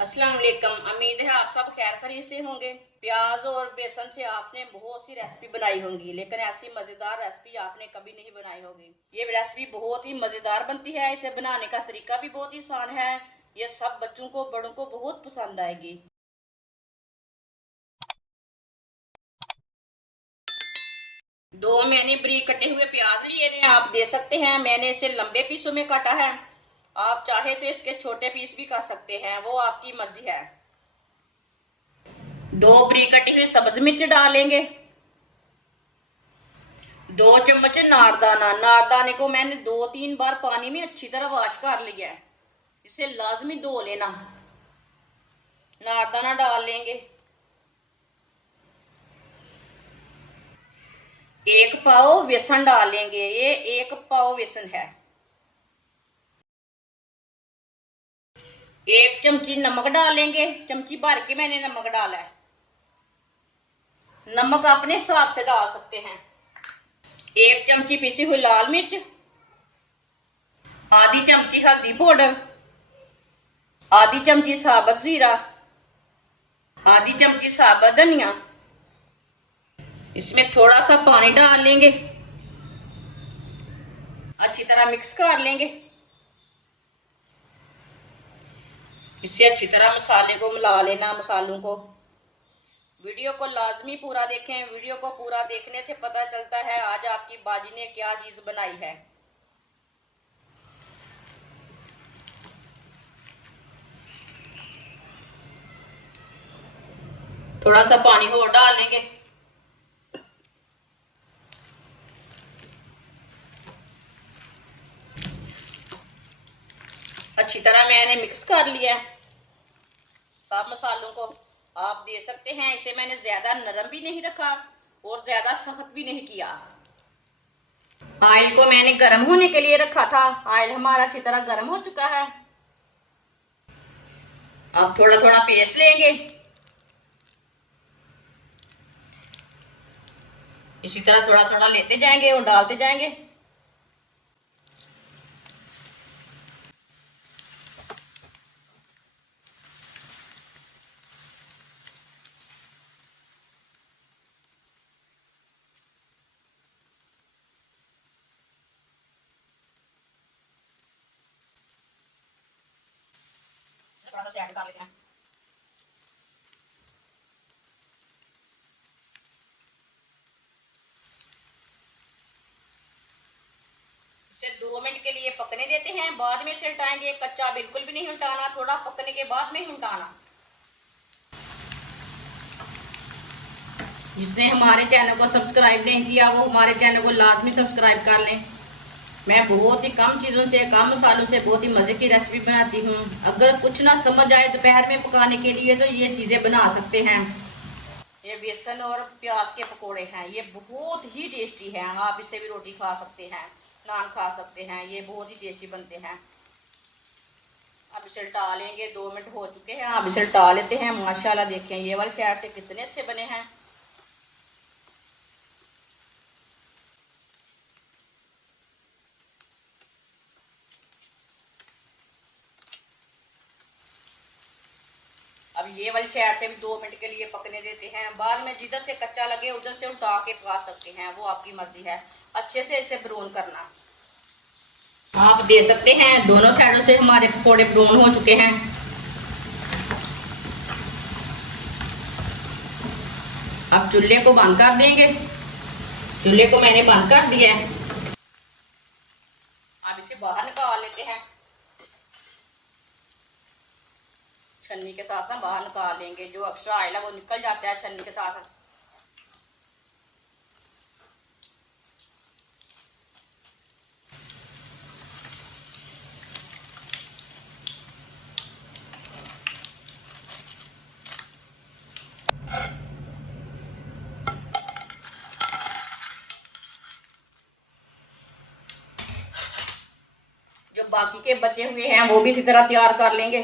अस्सलाम वालेकुम। उम्मीद है आप सब खैर खैरियत से होंगे। प्याज और बेसन से आपने बहुत सी रेसिपी बनाई होंगी, लेकिन ऐसी मज़ेदार रेसिपी आपने कभी नहीं बनाई होगी। ये रेसिपी बहुत ही मज़ेदार बनती है। इसे बनाने का तरीका भी बहुत ही आसान है। ये सब बच्चों को बड़ों को बहुत पसंद आएगी। दो मैंने बरीक कटे हुए प्याज लिए हैं, आप दे सकते हैं। मैंने इसे लंबे पीसों में काटा है। आप चाहे तो इसके छोटे पीस भी कर सकते हैं, वो आपकी मर्जी है। दो बरीक कटी हुई सब्ज मिर्च डालेंगे। 2 चम्मच नारदाना। नारदाने को मैंने 2-3 बार पानी में अच्छी तरह वॉश कर लिया है। इसे लाजमी धो लेना। नारदाना डाल लेंगे। 1 पाव बेसन डालेंगे। ये 1 पाव बेसन है। 1 चमची नमक डालेंगे। चमची भर के मैंने नमक डाला है। नमक अपने हिसाब से डाल सकते हैं। 1 चमची पिसी हुई लाल मिर्च। आधी चमची हल्दी पाउडर। आधी चमची साबुत जीरा। आधी चमची साबुत धनिया। इसमें थोड़ा सा पानी डाल लेंगे। अच्छी तरह मिक्स कर लेंगे। इससे अच्छी तरह मसाले को मिला लेना। मसालों को वीडियो को लाजमी पूरा देखें। वीडियो को पूरा देखने से पता चलता है आज आपकी बाजी ने क्या चीज बनाई है। थोड़ा सा पानी और डाल लेंगे। अच्छी तरह मैंने मिक्स कर लिया है सब मसालों को। आप दे सकते हैं। इसे मैंने ज्यादा नरम भी नहीं रखा और ज्यादा सख्त भी नहीं किया। ऑयल को मैंने गर्म होने के लिए रखा था। ऑयल हमारा अच्छी तरह गर्म हो चुका है। अब थोड़ा थोड़ा पेस्ट लेंगे। इसी तरह थोड़ा थोड़ा लेते जाएंगे और डालते जाएंगे। थोड़ा सा ऐड कर लेते हैं। इसे 2 मिनट के लिए पकने देते हैं। बाद में इसे उल्टाएंगे। कच्चा बिल्कुल भी नहीं उल्टाना, थोड़ा पकने के बाद में उल्टाना। जिसने हमारे चैनल को सब्सक्राइब नहीं किया वो हमारे चैनल को लाजमी सब्सक्राइब कर लें। मैं बहुत ही कम चीज़ों से, कम मसालों से बहुत ही मज़े की रेसिपी बनाती हूँ। अगर कुछ ना समझ आए दोपहर में पकाने के लिए तो ये चीज़ें बना सकते हैं। ये बेसन और प्याज के पकोड़े हैं। ये बहुत ही टेस्टी हैं। आप इसे भी रोटी खा सकते हैं, नान खा सकते हैं। ये बहुत ही टेस्टी बनते हैं। अब इसे उल्टा लेंगे। 2 मिनट हो चुके हैं। अब इसे उल्टा लेते हैं। माशाल्लाह देखें ये वाली साइड से कितने अच्छे बने हैं। अब ये वाली साइड से भी 2 मिनट के लिए पकने देते हैं। बाद में जिधर से कच्चा लगे उधर से उल्टा के पका सकते हैं, वो आपकी मर्जी है। अच्छे से इसे ब्राउन करना। आप दे सकते हैं दोनों साइडों से हमारे पकौड़े ब्राउन हो चुके हैं। अब चूल्हे को बंद कर देंगे। चूल्हे को मैंने बंद कर दिया है। अब इसे बाहर निकाल लेते हैं। छन्नी के साथ ना बाहर निकाल लेंगे। जो एक्स्ट्रा ऑयल है वो निकल जाता है छन्नी के साथ। जो बाकी के बचे हुए हैं वो भी इसी तरह तैयार कर लेंगे।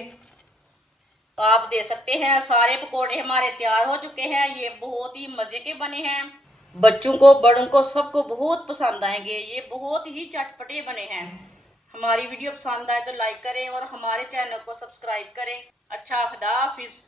आप दे सकते हैं। सारे पकोड़े हमारे तैयार हो चुके हैं। ये बहुत ही मज़े के बने हैं। बच्चों को बड़ों को सबको बहुत पसंद आएंगे। ये बहुत ही चटपटे बने हैं। हमारी वीडियो पसंद आए तो लाइक करें और हमारे चैनल को सब्सक्राइब करें। अच्छा, खुदा हाफिज़।